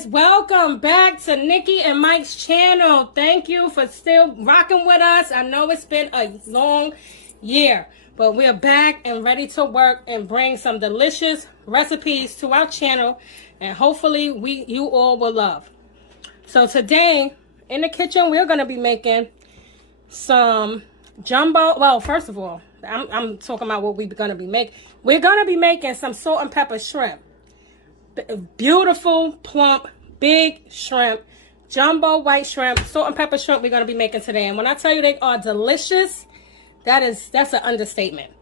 guys, welcome back to Nikki and Mike's channel. Thank you for still rocking with us. I know it's been a long year, but we're back and ready to work and bring some delicious recipes to our channel, and hopefully you all will love. So today in the kitchen we're going to be making some jumbo, well, first of all, I'm talking about what we're going to be making. We're going to be making some salt and pepper shrimp. Beautiful, plump, big shrimp, jumbo white shrimp, salt and pepper shrimp we're going to be making today. And when I tell you they are delicious, that's an understatement.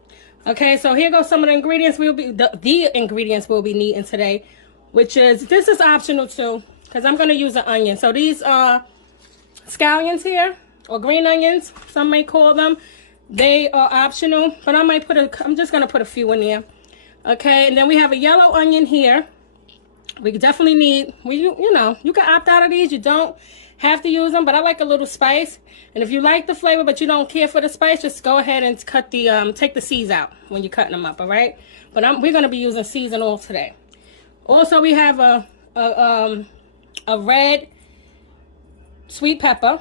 Okay, so here goes some of the ingredients the ingredients we'll be needing today, which is, this is optional too, because I'm going to use an onion. So these are scallions here, or green onions, some may call them. They are optional, but I'm just going to put a few in there. Okay, and then we have a yellow onion here. We definitely need, you know, you can opt out of these. You don't have to use them, but I like a little spice. And if you like the flavor but you don't care for the spice, just go ahead and cut the take the seeds out when you're cutting them up, all right? But we're going to be using seeds and all today. Also, we have a red sweet pepper,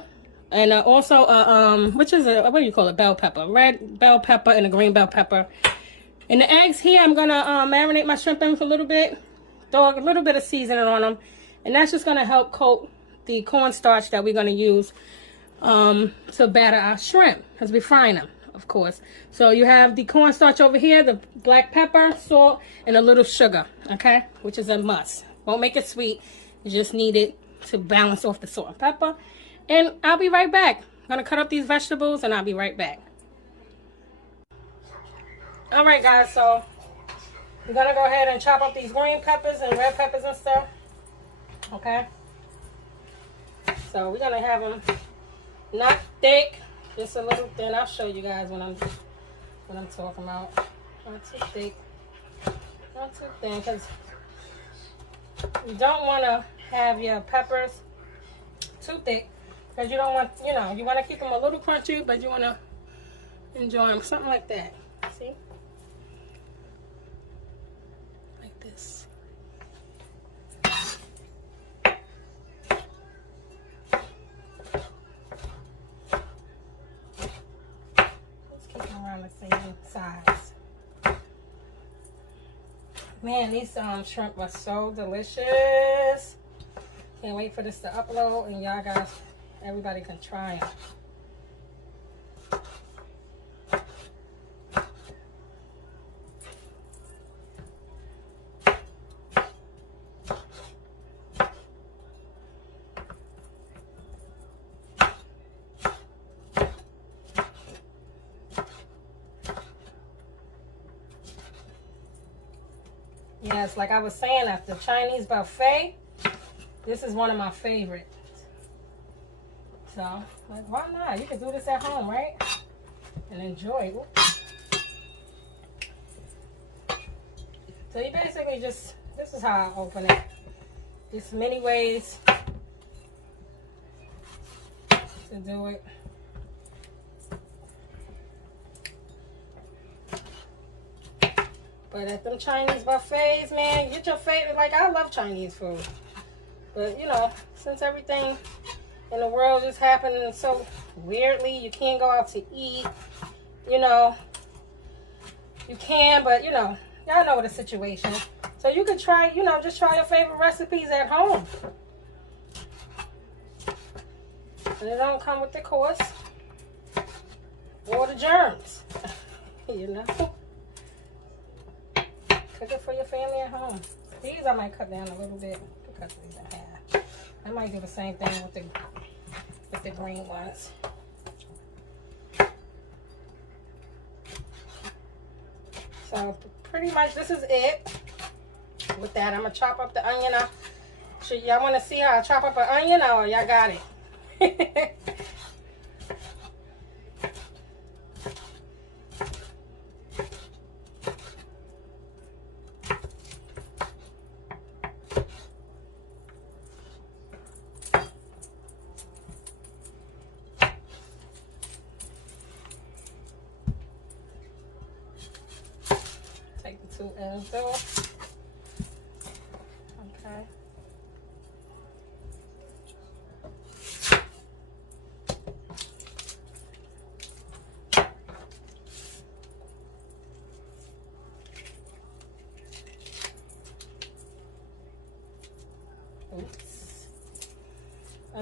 and also which is what do you call it? Bell pepper. Red bell pepper and a green bell pepper. And the eggs here, I'm going to marinate my shrimp in for a little bit. Throw a little bit of seasoning on them, and that's just going to help coat the cornstarch that we're going to use to batter our shrimp as we're frying them, of course. So you have the cornstarch over here, the black pepper, salt, and a little sugar, okay, which is a must. Won't make it sweet. You just need it to balance off the salt and pepper. And I'll be right back. I'm going to cut up these vegetables, and I'll be right back. All right, guys, so we're going to go ahead and chop up these green peppers and red peppers and stuff. Okay? So we're going to have them not thick, just a little thin. I'll show you guys what I'm talking about. Not too thick. Not too thin, because you don't want to have your peppers too thick, because you don't want, you know, you want to keep them a little crunchy, but you want to enjoy them. Something like that. See? This. Let's keep them around the same size. Man, these shrimp are so delicious. Can't wait for this to upload, and y'all guys, everybody can try them. Yes, like I was saying, at the Chinese buffet, this is one of my favorites. So, like, why not? You can do this at home, right? And enjoy it. So you basically just, this is how I open it. There's many ways to do it. But at them Chinese buffets, man, get your favorite. Like, I love Chinese food. But, you know, since everything in the world is happening so weirdly, you can't go out to eat. You know, you can, but, you know, y'all know the situation. So you can try, you know, just try your favorite recipes at home. And it don't come with the cost or the germs, you know. Cook it for your family at home. These I might cut down a little bit. Cut these in half. I might do the same thing with the green ones. So pretty much this is it. With that, I'm gonna chop up the onion. Y'all want to see how I chop up an onion, or y'all got it? Take the two ends off. Okay.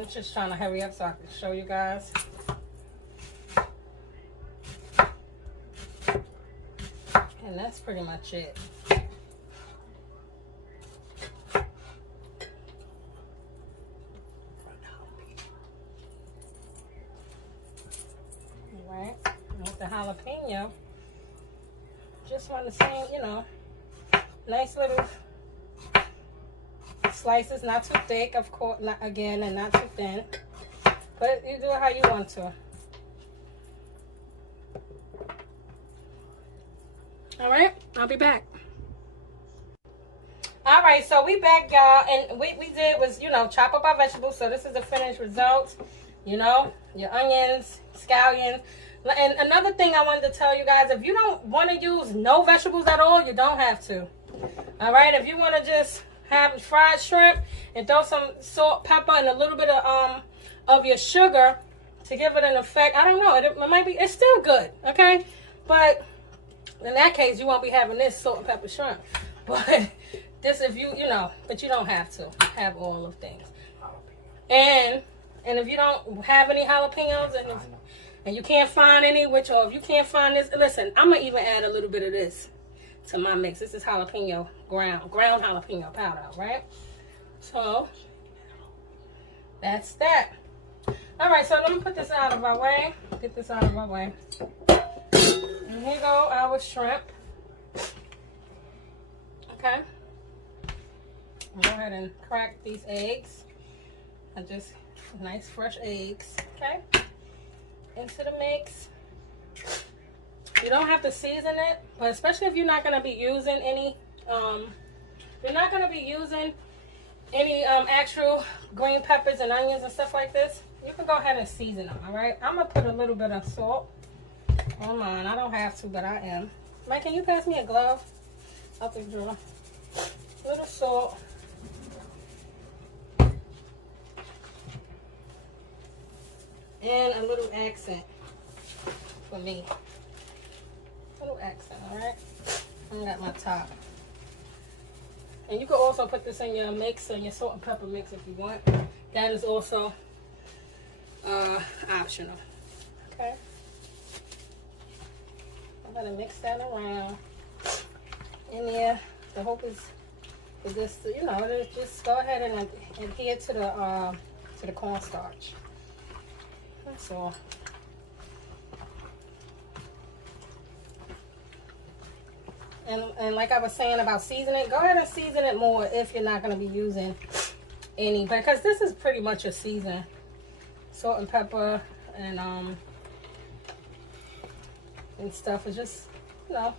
I'm just trying to hurry up so I can show you guys. And that's pretty much it. Alright, with the jalapeno, just want the same, you know, nice little slices, not too thick, of course, not again, and not too thin. But you do it how you want to. All right, I'll be back. All right, so we back, y'all, and what we did was, you know, chop up our vegetables. So this is the finished result. You know, your onions, scallions. And another thing I wanted to tell you guys, if you don't want to use no vegetables at all, you don't have to. All right, if you want to just have fried shrimp and throw some salt, pepper, and a little bit of your sugar to give it an effect. I don't know, it might be, it's still good, okay? But in that case, you won't be having this salt and pepper shrimp. But this, if you know, but you don't have to have all of things. And if you don't have any jalapenos and you can't find any, or if you can't find this, listen, I'm gonna even add a little bit of this to my mix. This is jalapeno ground jalapeno powder, right? So that's that. All right, so let me put this out of our way. Get this out of our way. And here go our shrimp. Okay. Go ahead and crack these eggs. And just nice fresh eggs. Okay. Into the mix. You don't have to season it, but especially if you're not going to be using any, actual green peppers and onions and stuff like this, you can go ahead and season them, all right? I'm going to put a little bit of salt on mine. I don't have to, but I am. Mike, can you pass me a glove out the drawer? A little salt. And a little accent for me. Little accent, all right? I got my top. And you can also put this in your mix, in your salt and pepper mix if you want. That is also optional. Okay. I'm gonna mix that around in there. The hope is for this to, you know, just go ahead and adhere to the cornstarch. That's all. And like I was saying about seasoning, go ahead and season it more if you're not going to be using any, because this is pretty much a season. Salt and pepper and stuff is just, you know,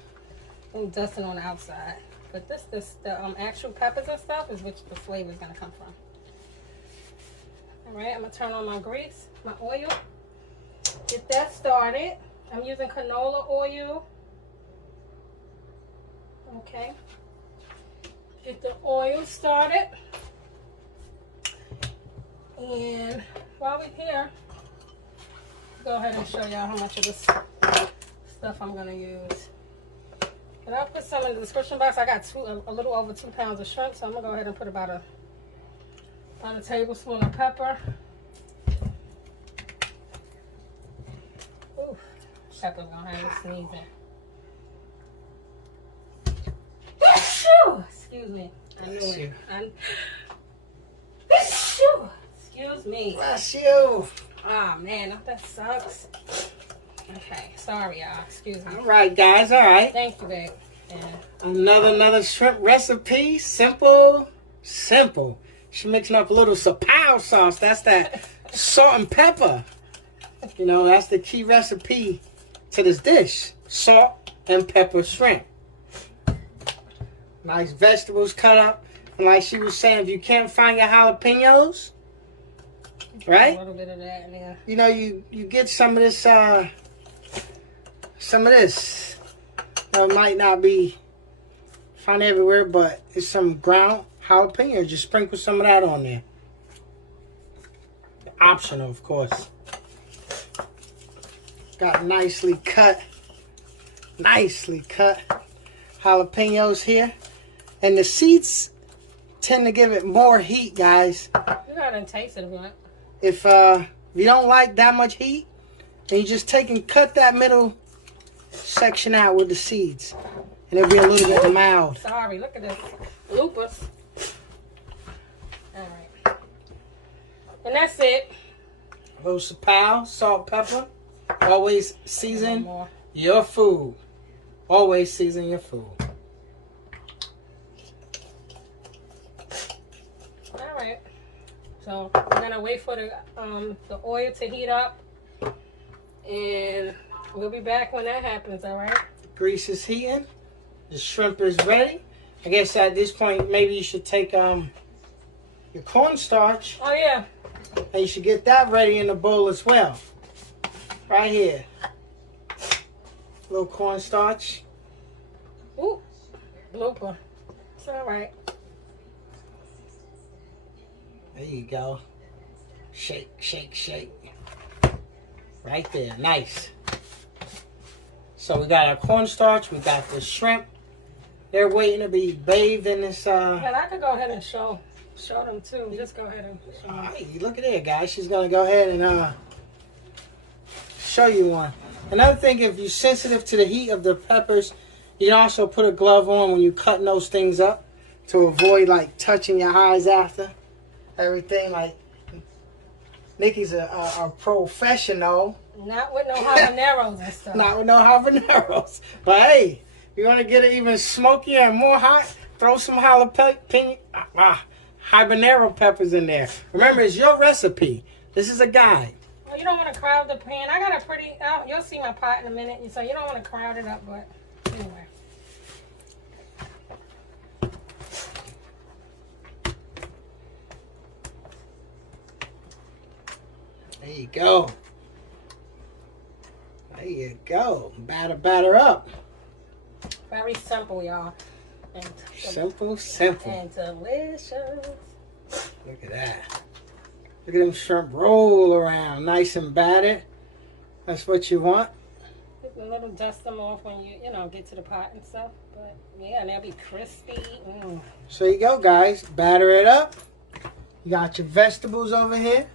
a little dusting on the outside. But the actual peppers and stuff is which the flavor is going to come from. All right, I'm going to turn on my grease, my oil. Get that started. I'm using canola oil. Okay. Get the oil started. And while we're here, go ahead and show y'all how much of this stuff I'm going to use. And I'll put some in the description box. I got a little over 2 pounds of shrimp, so I'm going to go ahead and put about a tablespoon of pepper. Ooh, pepper's gonna have me sneezing. Excuse me. I knew it. Excuse me. Bless you. Ah, man, that sucks. Okay, sorry, y'all. Excuse me. All right, guys. All right. Thank you, babe. Yeah. Another shrimp recipe. Simple. She mixing up a little sapow sauce. That's that salt and pepper. You know, that's the key recipe to this dish. Salt and pepper shrimp. Nice vegetables cut up. And like she was saying, if you can't find your jalapenos, right? A little bit of that in there. You know, you get some of this, it might not be found everywhere, but it's some ground jalapeno. Just sprinkle some of that on there. Optional, of course. Got nicely cut jalapenos here. And the seeds tend to give it more heat, guys. You gotta taste it if you want. if you don't like that much heat, then you just take and cut that middle section out with the seeds. And it'll be a little bit mild. Sorry, look at this. Bloopers. Alright. And that's it. A little sapow, salt, pepper. Always season your food. Always season your food. Alright. So we're gonna wait for the oil to heat up. And we'll be back when that happens, alright? Grease is heating. The shrimp is ready. I guess at this point, maybe you should take your cornstarch. Oh, yeah. And you should get that ready in the bowl as well. Right here. A little cornstarch. Ooh, blooper. It's alright. There you go. Shake, shake, shake. Right there. Nice. So we got our cornstarch. We got the shrimp. They're waiting to be bathed in this. And I could go ahead and show them too. Just go ahead and show them. Hey, look at there, guys. She's gonna go ahead and show you one. Another thing, if you're sensitive to the heat of the peppers, you can also put a glove on when you're cutting those things up to avoid like touching your eyes after everything. Like Nikki's a professional. Not with no habaneros and stuff. Not with no habaneros. But hey, you want to get it even smokier and more hot? Throw some habanero peppers in there. Remember, it's your recipe. This is a guide. Well, you don't want to crowd the pan. I got a pretty, you'll see my pot in a minute, so you don't want to crowd it up, but anyway. There you go. There you go. Batter up. Very simple, y'all. And Simple. And delicious. Look at that. Look at them shrimp roll around. Nice and battered. That's what you want. A little dust them off when you get to the pot and stuff. But yeah, and they'll be crispy. Mm. So you go, guys. Batter it up. You got your vegetables over here.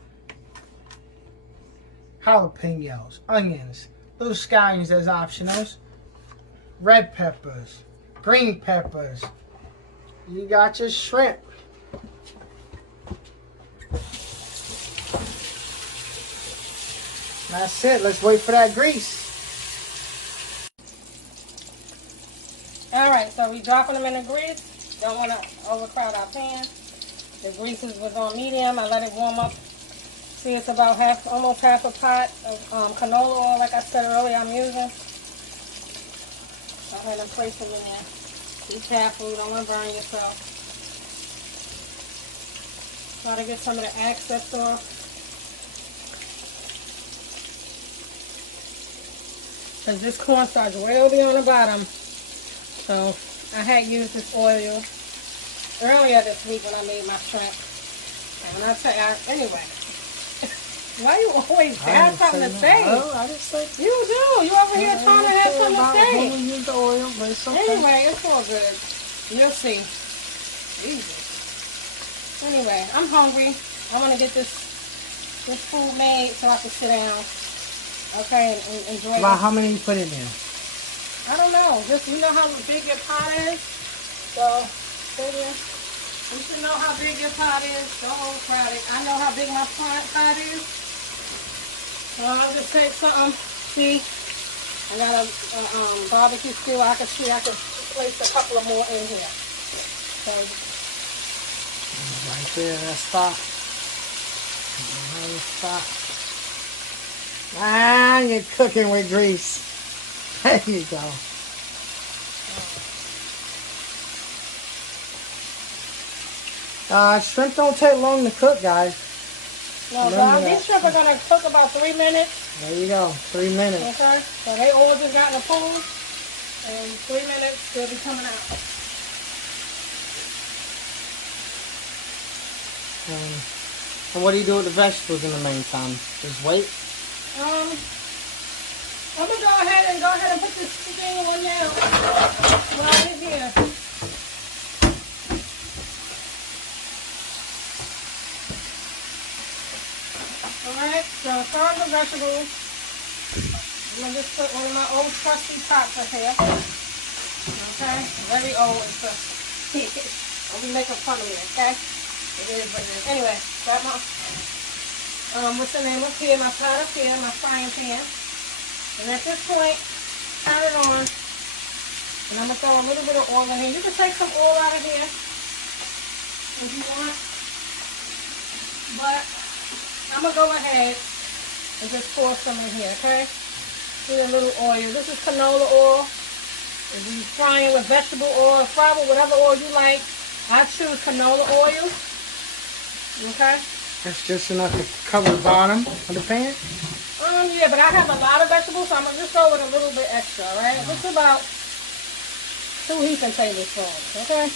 Jalapenos, onions, little scallions as optionals. Red peppers, green peppers. You got your shrimp. That's it. Let's wait for that grease. Alright, so we dropping them in the grease. Don't want to overcrowd our pan. The grease was on medium. I let it warm up. See, it's about almost half a pot of canola oil, like I said earlier, I'm using. Go ahead and place it in there. Be careful, you don't want to burn yourself. Try to get some of the excess off. Because this cornstarch will be on the bottom. So I had used this oil earlier this week when I made my shrimp. And when I tell you, anyway. Why you always have something to say? No, I just say. You do. You over here trying to have something to say. When we use the oil, but it's okay. Anyway, it's all good. You'll see. Jesus. Anyway, I'm hungry. I want to get this food made so I can sit down. Okay, and enjoy it. How many you put in there? I don't know. Just you know how big your pot is. So, figure. You should know how big your pot is. Don't overcrowd it. I know how big my pot is. So I'll just take something. See, I got a barbecue stew. I could place a couple of more in here. So right there, that spot. Ah, you're cooking with grease. There you go. Shrimp don't take long to cook, guys. no, these shrimp are going to cook about 3 minutes. There you go, 3 minutes. Okay, so they all just got in the pool. And 3 minutes, they'll be coming out. And what do you do with the vegetables in the meantime? Just wait? I'm going to go ahead and put this thing on now while it's here. So start the vegetables. I'm gonna just put one of my old trusty pots up here. Okay? Very old and trusty. Don't be making fun of me, okay? It is what it is. Anyway, got my what's the name up here? My pot up here, my frying pan. And at this point, turn it on. And I'm gonna throw a little bit of oil in here. You can take some oil out of here if you want. But I'm gonna go ahead and just pour some in here, okay? With a little oil. This is canola oil. If you're frying with vegetable oil, fry with whatever oil you like. I choose canola oil. Okay? That's just enough to cover the bottom of the pan? Yeah, but I have a lot of vegetables, so I'm going to just go with a little bit extra, right? Just about 2 heaping tablespoons, okay?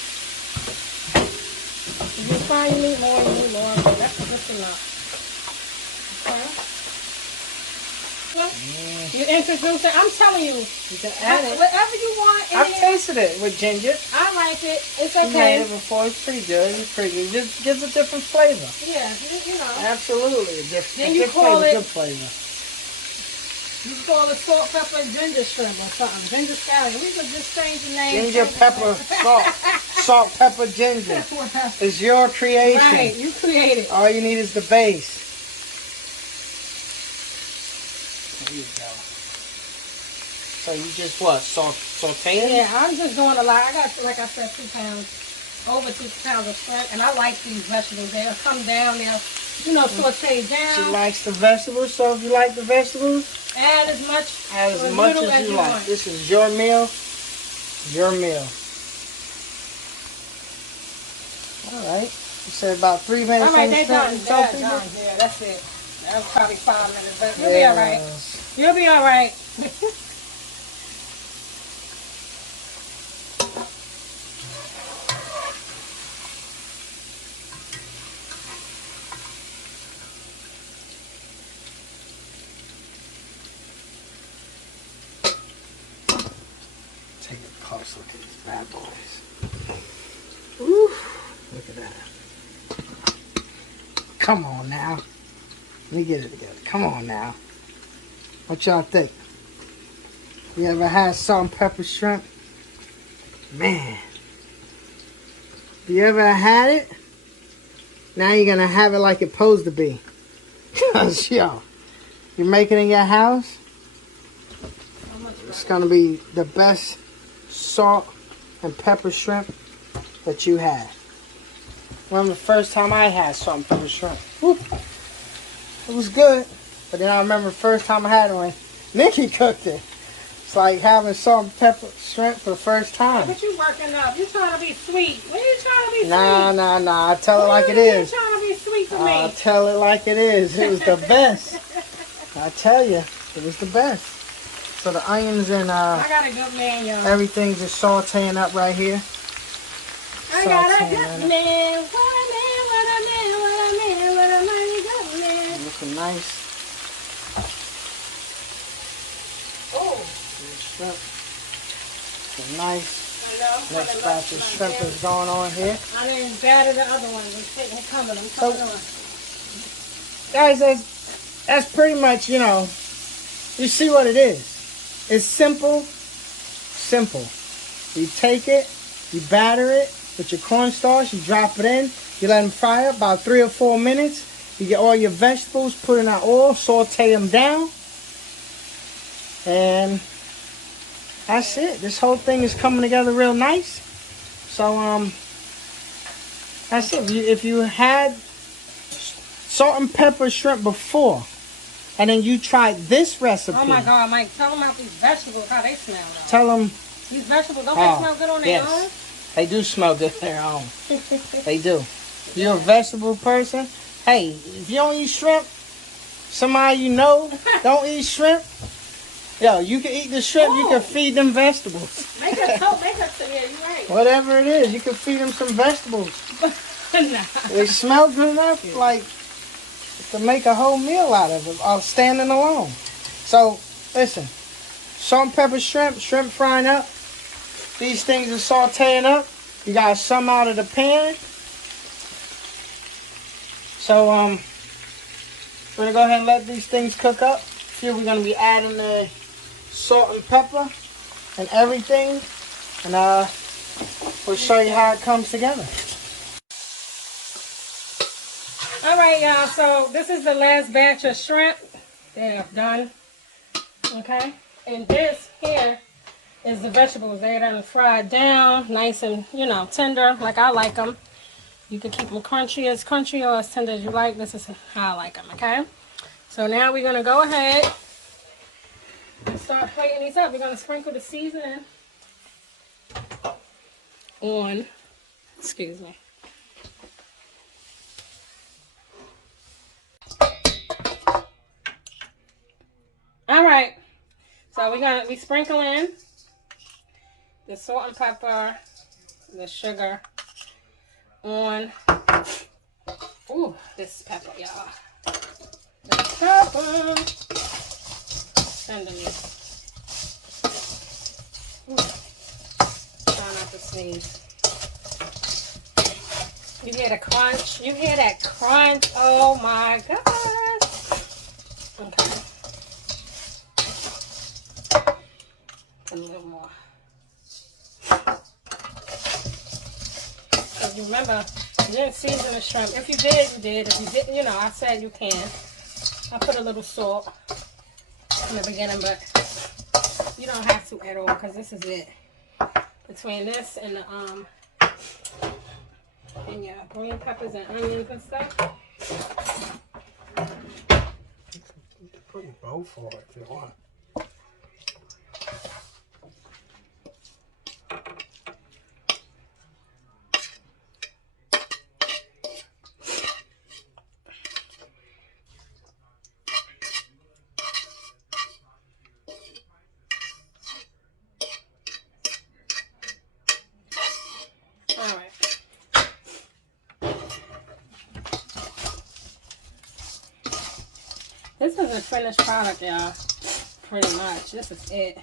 If you find you need more, you need more. That's just enough. Okay? You introduce it. I'm telling you. You can add it. Whatever you want. I've tasted it with ginger. I like it. It's You okay. made it before. It's pretty good. It's pretty good. It just gives a different flavor. Yeah, you know. Absolutely. Then you call it. Good flavor. You call it salt, pepper, ginger shrimp or something. Ginger scallion. We could just change the name. Ginger, pepper, salt. Salt, pepper, ginger. It's your creation. Right, you created. All you need is the base. There you go. So you just what? Sauteing? Yeah, I'm just doing a lot. I got, like I said, 2 pounds, over 2 pounds of shrimp, and I like these vegetables. They'll come down, they'll, saute down. She likes the vegetables, so if you like the vegetables, add as much as you like. want. This is your meal. Your meal. All right. You said about 3 minutes. All right, they're done. They're done. Yeah, that's it. That was probably 5 minutes, but you'll be all right. You'll be all right. Take a close look at these bad boys. Ooh, look at that. Come on now. Let me get it together. Come on now. What y'all think? You ever had salt and pepper shrimp? Man. If you ever had it, now you're going to have it like it's supposed to be. Because, yo, you make it in your house, it's going to be the best salt and pepper shrimp that you had. Remember the first time I had salt and pepper shrimp? Woo. It was good, but then I remember the first time I had it when Nikki cooked it. It's like having salt and pepper shrimp for the first time. But you working up. You trying to be sweet. When you trying to be sweet? Nah. I tell it like it is. You trying to be sweet to me? I tell it like it is. It was the best. I tell you, it was the best. So the onions and I got a good man, y'all. everything's just sauteing up right here. I got a good man. What a man, what a man, what a man, what a mighty good man. Looking nice. Oh. Shrimp. Looking nice. I know. Next batch of shrimp is going on here. I didn't batter the other ones. I'm sitting coming. I'm coming on. Guys, that's pretty much, you see what it is. It's simple. You take it, you batter it with your cornstarch, you drop it in, you let them fry up about 3 or 4 minutes. You get all your vegetables, put in that oil, saute them down, and that's it. This whole thing is coming together real nice. So, that's it. If you had salt and pepper shrimp before, and then you tried this recipe. Oh my God, Mike, tell them about these vegetables, how they smell though. Tell them. These vegetables, don't they smell good on their own? They do smell good on their own. They do. If you're a vegetable person, hey, if you don't eat shrimp, somebody you know don't eat shrimp, yo, you can eat the shrimp, you can feed them vegetables. Yeah, you're right. Whatever it is, you can feed them some vegetables. Nah. They smell good enough, like, to make a whole meal out of it, standing alone. So, listen, salt and pepper shrimp frying up. These things are sauteing up. You got some out of the pan. So, We're going to go ahead and let these things cook up. Here we're going to be adding the salt and pepper and everything. And we'll show you how it comes together. All right, y'all. So this is the last batch of shrimp that I've done. Okay. And this here is the vegetables. They're done fried down, nice and, you know, tender, like I like them. You can keep them crunchy or as tender as you like. This is how I like them, okay? So now we're going to go ahead and start plating these up. We're going to sprinkle the seasoning on, excuse me. All right. So we're going to be sprinkling the salt and pepper, the sugar on, ooh, this pepper, y'all. This pepper. Tenderly. Ooh. Try not to sneeze. You hear the crunch? You hear that crunch? Oh my gosh. Okay. A little more. You remember, you didn't season the shrimp. If you did, you did. If you didn't, you know, I said you can. I put a little salt in the beginning, but you don't have to at all because this is it. Between this and the and your green peppers and onions and stuff. You can put a bowl for it if you want. This is a finished product, y'all. Pretty much. This is it.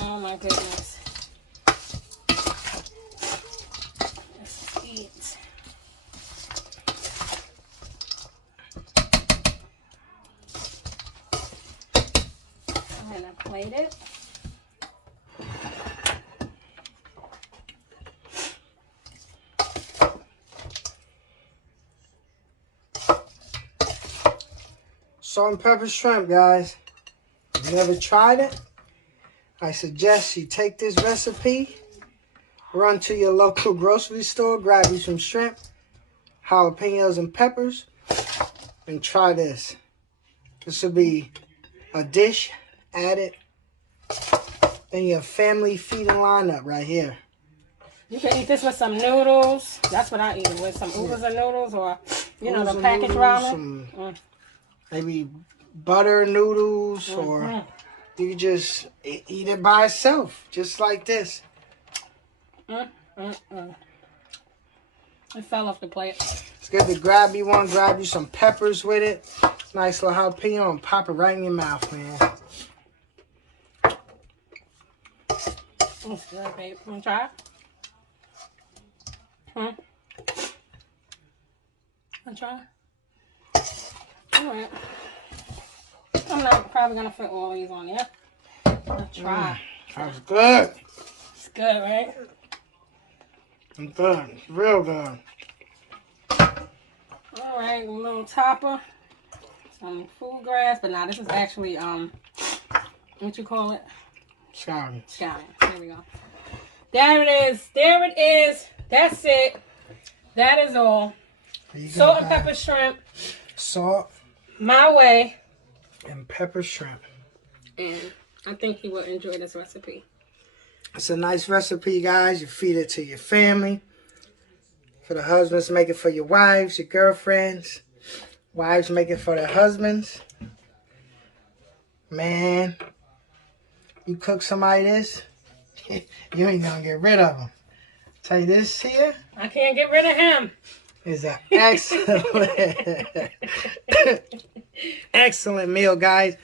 Oh my goodness. Let's eat. I'm gonna plate it. Salt and pepper shrimp, guys. If you never tried it, I suggest you take this recipe, run to your local grocery store, grab you some shrimp, jalapenos, and peppers, and try this. This will be a dish added in your family feeding lineup right here. You can eat this with some noodles. That's what I eat it with. Some oodles and noodles, or, you know, the packaged ramen. Maybe butter noodles, or you can just eat it by itself, just like this. It fell off the plate. It's good to grab you one, grab you some peppers with it. Nice little jalapeno and pop it right in your mouth, man. That's good, babe. Want to try it? Want to try it? Alright. I'm not probably going to fit all these on there. Let's try. That's good. It's good, right? It's good. It's real good. Alright, a little topper. Some food grass. But now this is actually, what you call it? Scallions. Scallions. There we go. There it is. There it is. That's it. That is all. Salt and pepper shrimp. Salt. My way. And pepper shrimp. And I think you will enjoy this recipe. It's a nice recipe, guys. You feed it to your family. For the husbands, make it for your wives, your girlfriends. Wives, make it for their husbands. Man, you cook somebody this, you ain't gonna get rid of them. Tell you this here. I can't get rid of him. Is an excellent, excellent meal, guys.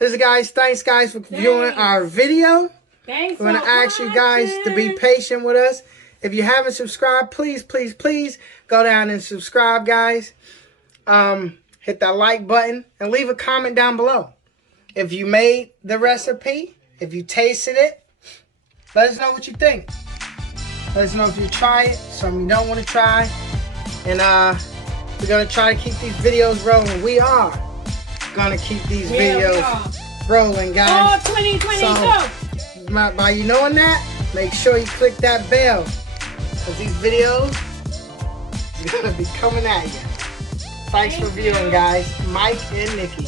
Listen, guys, thanks, guys, for viewing our video. Thanks. We're going to ask you guys to be patient with us. If you haven't subscribed, please, please, please go down and subscribe, guys. hit that like button and leave a comment down below. If you made the recipe, if you tasted it, let us know what you think. Let us know if you try it, something you don't want to try. And we're going to try to keep these videos rolling. We are going to keep these videos rolling, guys. Oh, 2022. So, by you knowing that, make sure you click that bell. Because these videos is going to be coming at you. Thanks for viewing, guys. Mike and Nikki.